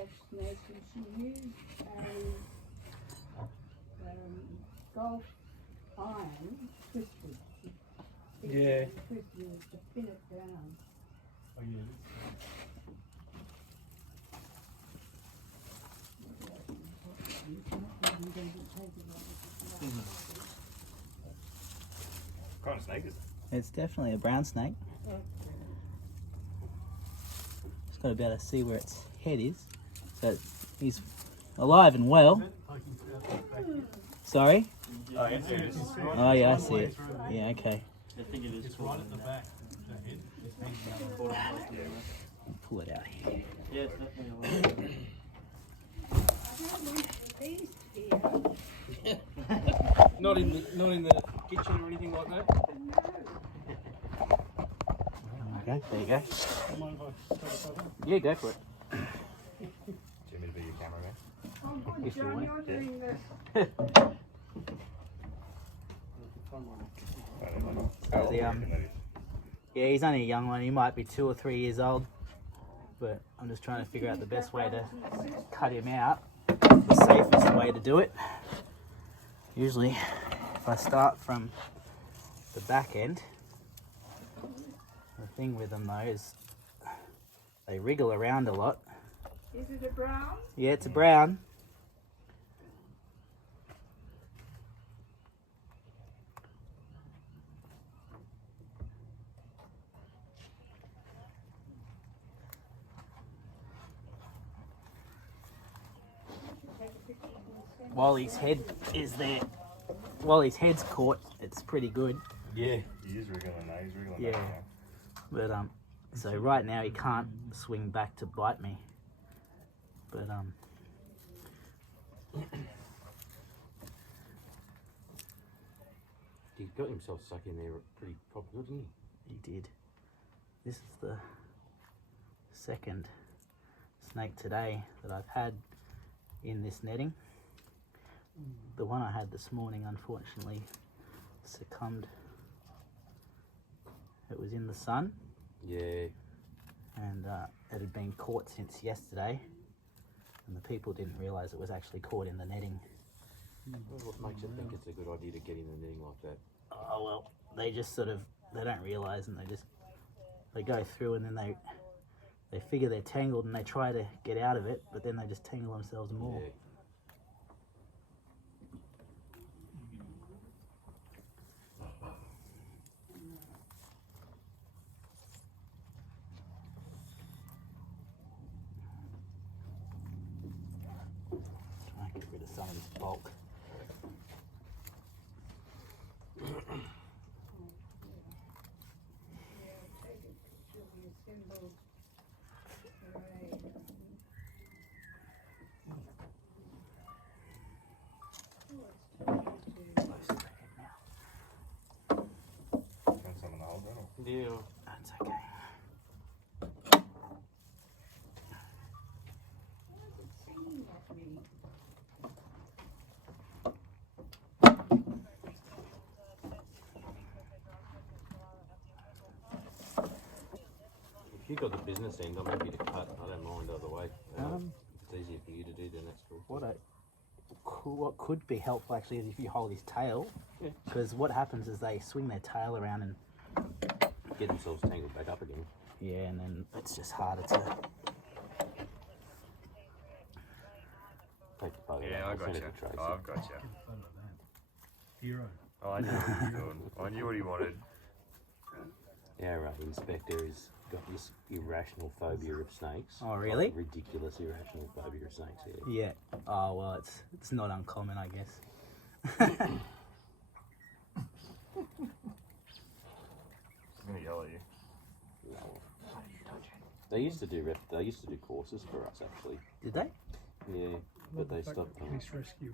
catch snakes, and she used a golf iron twisted. Yeah. Twisted to pin it down. Oh yeah. What kind of snake is it? It's definitely a brown snake. Just got to be able to see where its head is. So he's alive and well. Sorry? Oh, yes, it is. Oh yeah, I see it. Yeah, okay. I think it is. It's right at the back. The head. It's hanging down. Pull it out here. Yeah, it's definitely not in the kitchen or anything like that. Okay, there you go. Mind if I take a photo? Yeah, go for it. Do you want me to be your cameraman? Oh, good, If you John, want. you're doing the... Yeah, he's only a young one. He might be 2 or 3 years old. But I'm just trying to figure out the best way to cut him out. The safest way to do it. Usually, if I start from the back end, the thing with them though is they wriggle around a lot. Is it a brown? Yeah, it's a brown. While his head is there, while his head's caught, it's pretty good. Yeah. He is wriggling now. He's wriggling Yeah. back But so right now he can't swing back to bite me. But He got himself stuck in there pretty proper, didn't he did. This is the second snake today that I've had in this netting. The one I had this morning unfortunately succumbed. It was in the sun. he? Yeah. And it had been caught since yesterday, and the people didn't realise it was actually caught in the netting. What makes you think it's a good idea to get in the netting like that? Oh well, they just sort of, they don't realise, and they go through, and then they figure they're tangled and they try to get out of it, but then they just tangle themselves more. Yeah. Try and get rid of some of this bulk. Want some in the hole, then? Yeah. That's okay. If you've got the business end, I'm happy to cut. I don't mind either way. If it's easier for you to do, then that's cool. What could be helpful actually is if you hold his tail, Yeah. because what happens is they swing their tail around and Get themselves tangled back up again. yeah, and then it's just harder to. Take the photo. Yeah, I I'll got send you. it to Tracy. I've got you. Hero. Oh, I knew what he was doing. I knew what he wanted. Our inspector has got this irrational phobia of snakes. Oh, really? Like ridiculous irrational phobia of snakes, yeah. Yeah. Oh well, it's not uncommon, I guess. I'm gonna yell at you. They used to do courses for us actually. Did they? Yeah, but they stopped. Police rescue.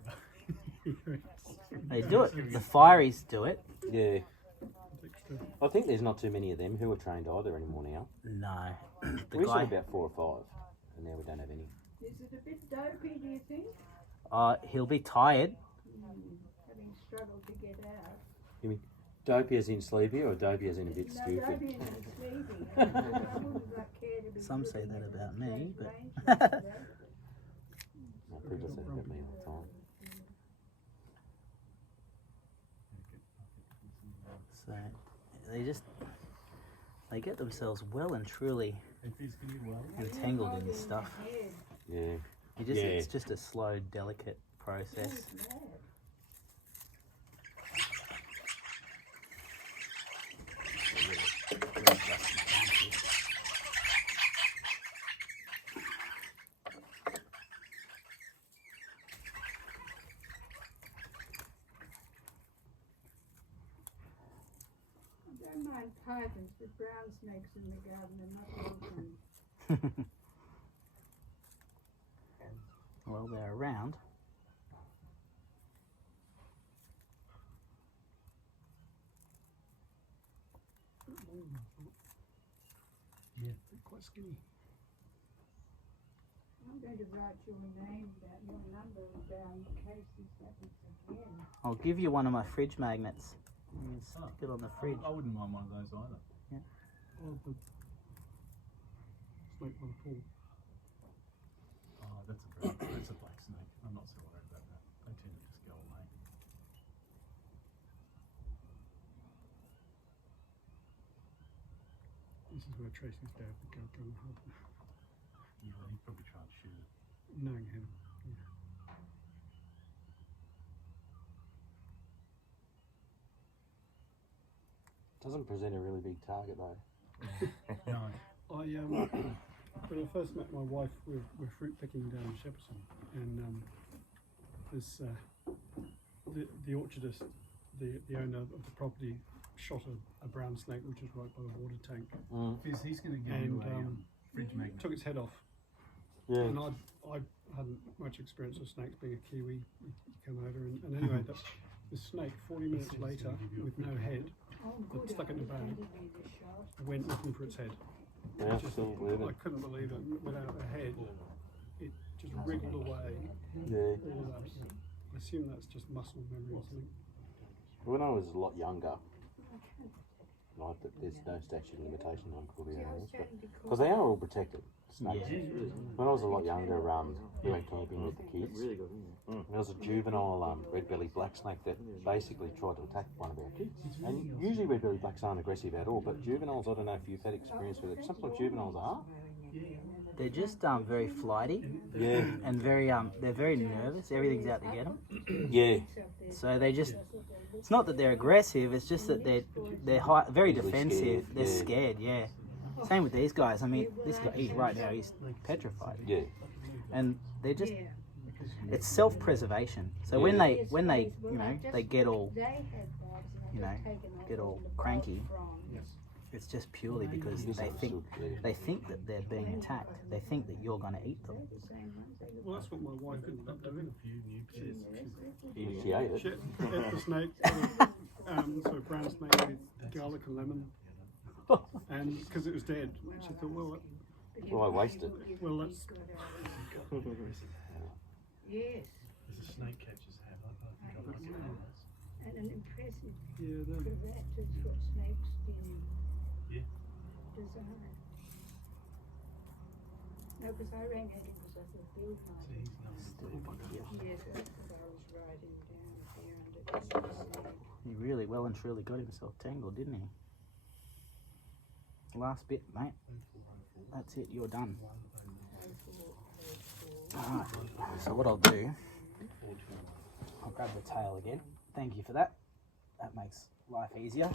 They do it. The fireys do it. Yeah. I think there's not too many of them who are trained either anymore now. No. The We used to guy. have about 4 or 5, and now we don't have any. Is it a bit dopey, do you think? He'll be tired. Having struggled to get out. You mean dopey as in sleepy, or dopey as in a bit No, stupid? dopey and sleepy. I wouldn't like care to be Some say looking that at about a me, strange but range yesterday. they get themselves well and truly If he's going to well. entangled in this stuff. Yeah. It's just a slow, delicate process. I don't mind pythons, but brown snakes in the garden are not welcome. Well, they're around. Yeah, they're quite skinny. I'm going to write your name down, your number down in case this happens again. I'll give you one of my fridge magnets. You can stick it on the fridge. I wouldn't mind one of those either. Yeah. Oh, the snake by the pool. Oh, that's a black snake. I'm not so worried about that. They tend to just go away. This is where Tracy's dad would go and help him. Yeah, he'd probably try and shoot it. Knowing him. Yeah. Doesn't present a really big target though. No. When I first met my wife, we're fruit picking down in Shepperson, and this the orchardist, the owner of the property, shot a brown snake which was right by the water tank, He's going to give and you a fridge magnet. took its head off. Yeah. And I hadn't much experience with snakes, being a Kiwi. You come over, and anyway, the snake 40 minutes later, with no head, got stuck in the bag, went looking for its head. Yeah, Just, still with I it. couldn't believe it. Without a head, it just wriggled away. Yeah. All of that. I assume that's just muscle memory or something. When I was a lot younger, there's no statute of limitation on cruelty animals, because they are all protected. Snakes. Yeah. When I was a lot younger, we went camping with the kids. There was a juvenile red-bellied black snake that basically tried to attack one of our kids. And usually red-bellied blacks aren't aggressive at all, but juveniles, I don't know if you've had experience with it. Sometimes juveniles are. They're just very flighty. Yeah. And they're very nervous. Everything's out to get them. Yeah. So they just. It's not that they're aggressive. It's just that they're very Easily defensive. scared, They're yeah. scared. Yeah. Same with these guys. I mean, this guy, he's right now. He's petrified. Yeah. And they're just. It's self-preservation. So when they they get all get all cranky, it's just purely because they think that they're being attacked. They think that you're going to eat them. Well, that's what my wife ended up doing. She ate it. She ate the snake, so a brown snake with garlic and lemon, and because it was dead, she thought, well, Why waste it? well, that's Yes, There's a snake catchers have. I think I've got one of those. and an impressive yeah. cravat has got snake skin Yeah. design. No, because I rang it because I thought Bill might. See, he's not. Yes, that's what I was writing down here under this. He really well and truly got himself tangled, didn't he? Last bit, mate. That's it. You're done. Alright, so what I'll do, I'll grab the tail again. Thank you for that. That makes life easier.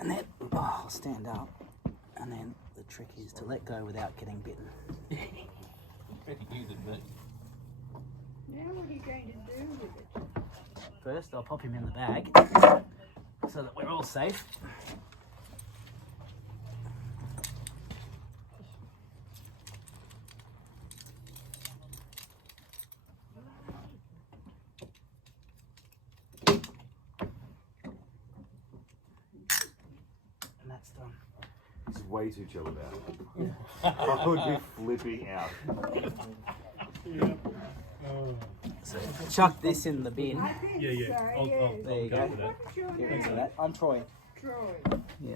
And then, I'll stand up. And then the trick is to let go without getting bitten. Better you than me. Now what are you going to do with it? First, I'll pop him in the bag so that we're all safe. And that's done. This is way too chill about it. I would be flipping out. So chuck this in the bin. I think Yeah, yeah. so, I'll yes. There you go go. with that. What's your Get rid of name? that. I'm Troy. Troy. Yeah.